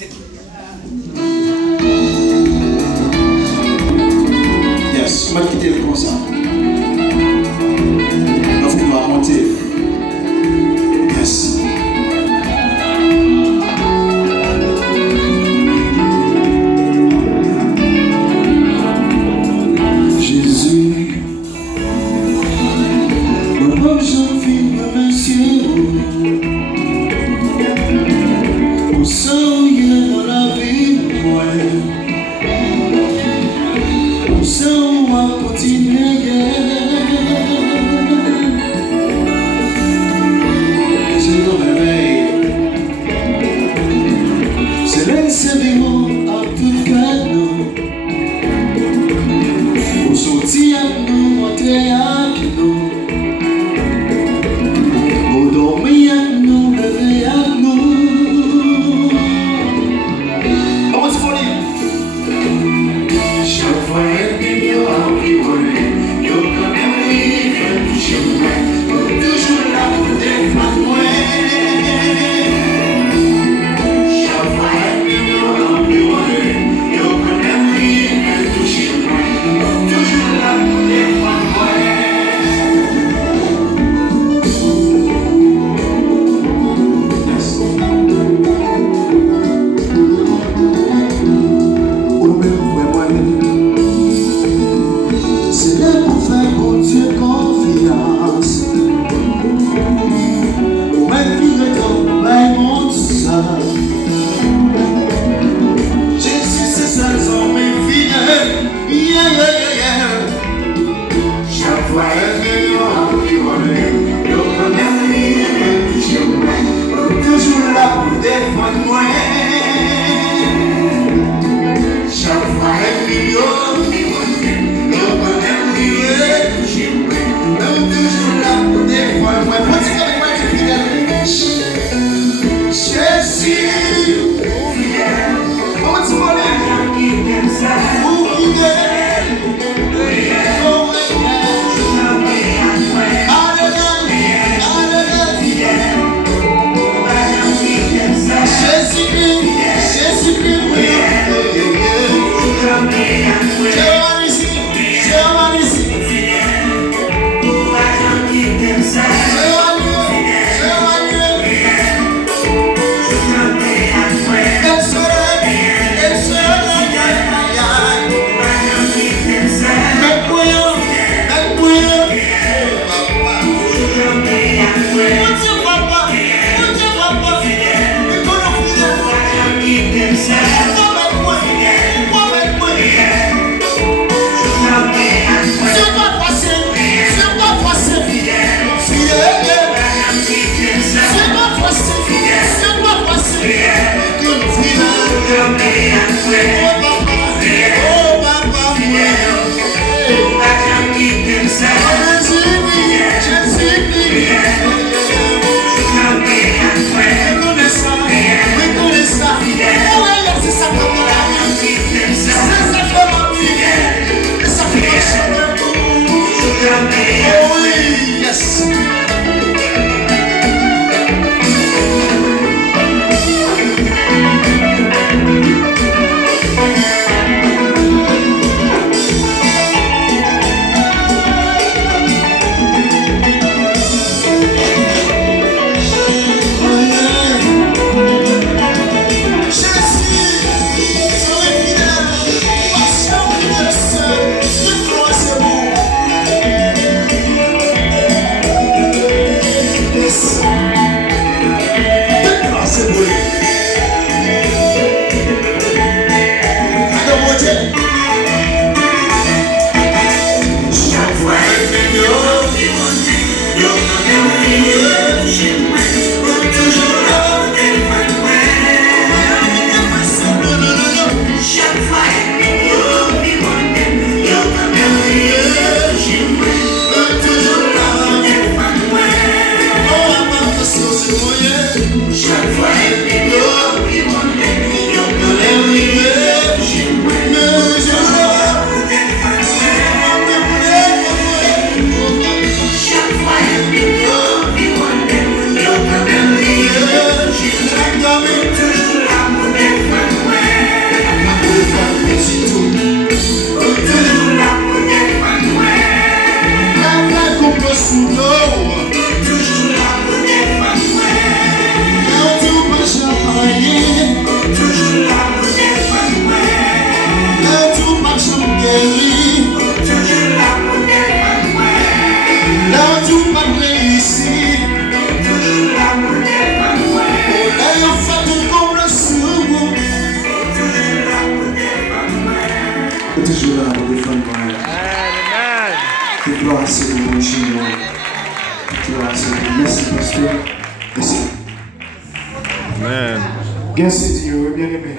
Yes, on va quitter comme ça. On va vouloir monter. Yes. Jésus, mon jeune fille, monsieur, au sein dans la vie, au sein où on continue. C'est dans le réveil, c'est l'insévérant à tout cadeau. Au sortir à nous, monter à nous. Au dormir à nous, lever à nous. Comment tu peux lire? Chaque fois, elle dit, yo, yo, quand même, il fait du chemin. Toujours là pour défendre moi. Chaque fois, elle dit, yo, quand même, il fait du chemin. Toujours là pour défendre moi. C'est là pour faire mon Dieu confiance. Pour mettre tout le temps, ben mon ça. Jésus, c'est ça, sont mes fidèles. Yeah, yeah, yeah, yeah. Chaque fois, elle me dit, yo, connais, toujours là pour défendre moi. Chaque fois, elle me dit, yo, toujours là pour défendre moi. Continue avec moi, tu fidèle. Jésus, fidèle. Comment tu m'en es? Ou fidèle. Oh, yes. dans la téléphone. Que gloire à ce bon Dieu. Que gloire à ce bon Dieu. Merci, pasteur. Merci. Amen. Merci Dieu, bien aimé.